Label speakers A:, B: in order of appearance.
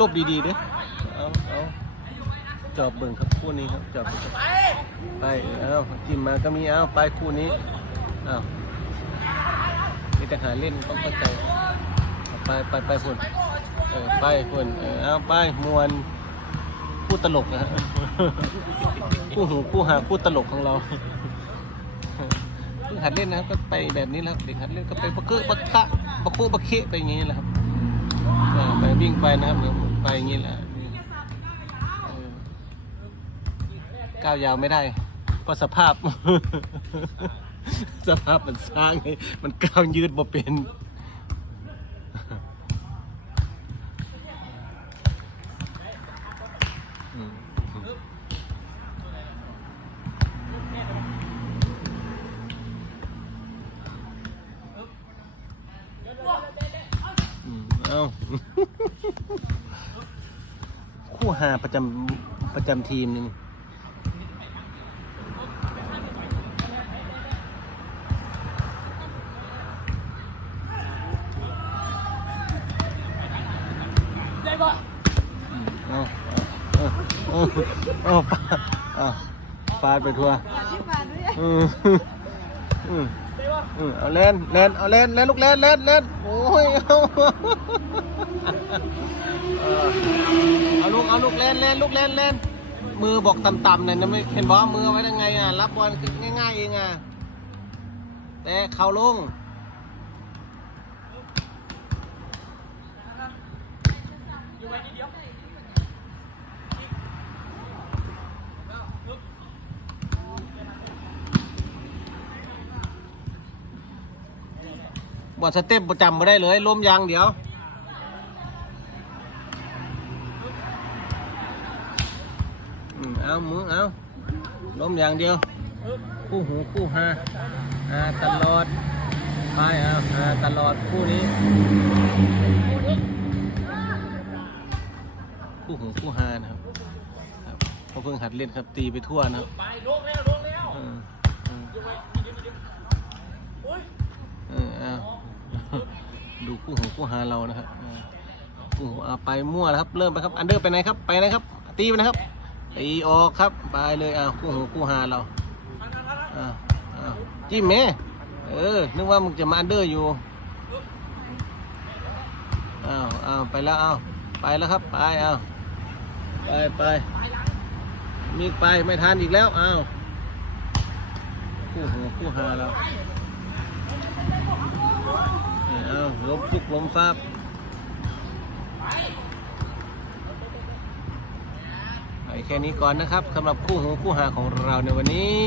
A: ลบดีๆเด้อเอาเอาจอบเบิ่งครับคู่นี้ครับจอบเบิ่งครับไปเอาจิ้มมาก็มีเอาไปคู่นี้เอามีแต่หาเล่นต้องเข้าใจไปไปไปฝุ่นเออไปฝุ่นเออเอาไปมวนคู่ตลกนะฮะคู่หูคู่หาคู่ตลกของเราเพิ่งหัดเล่นนะครับก็ไปแบบนี้แล้วเด็กหัดเล่นก็ไปปะเกอะปะคะ ปะโคปะเคะไปอย่างนี้แหละครับไปวิ่งไปนะครับไปอย่างนี้แหละก้าวยาวไม่ได้เพราะสภาพ สภาพมันสร้างไงมันก้าวยืดบ่เป็นอืม เอ้า คู่หาประจำประจำทีมนึงอืมเอาเอาเอาเอาเอาปาดเอาปาดไปทัวอืมอืมอืมเอาเล่นเล่นเอาเล่นเล่นลูกเล่นเล่นเล่น โอ้ยเอาลูกเอาลูกเล่นเล่นลูกเล่นเล่นมือบอกต่ำๆเนี่ยนะไม่เห็นบอกว่ามือไว้ยังไงอะรับบอลง่ายๆเองอะแต่เข่าลง บอลสเต็ปประจำมาได้เลยล้มยางเดี๋ยวอืมเอามือเอาล้มอย่างเดียว คู่หูคู่หาหาตลอดไปเอาหาตลอดคู่นี้ คู่หูคู่หานะครับครับเขาเพิ่งหัดเล่นครับตีไปทั่วนะครับ คู่หูคู่หาเรานะครับเออคู่หูเอาไปมั่วแล้วครับเริ่มไปครับอันเดอร์ไปไหนครับไปไหนครับ ตีไปนะครับตีออกครับไปเลยเอาคู่หูคู่หาเราเอาเอาจิ้มแม่เออนึกว่ามึงจะมาอันเดอร์อยู่เอาเอาไปแล้วเอาวไปแล้วครับไปเอาวไปไปมีไปไม่ทันอีกแล้วเอาวคู่หูคู่หาเรา เอา ล้มทุกล้มฟาบไปแค่นี้ก่อนนะครับสำหรับคู่หูคู่หาของเราในวันนี้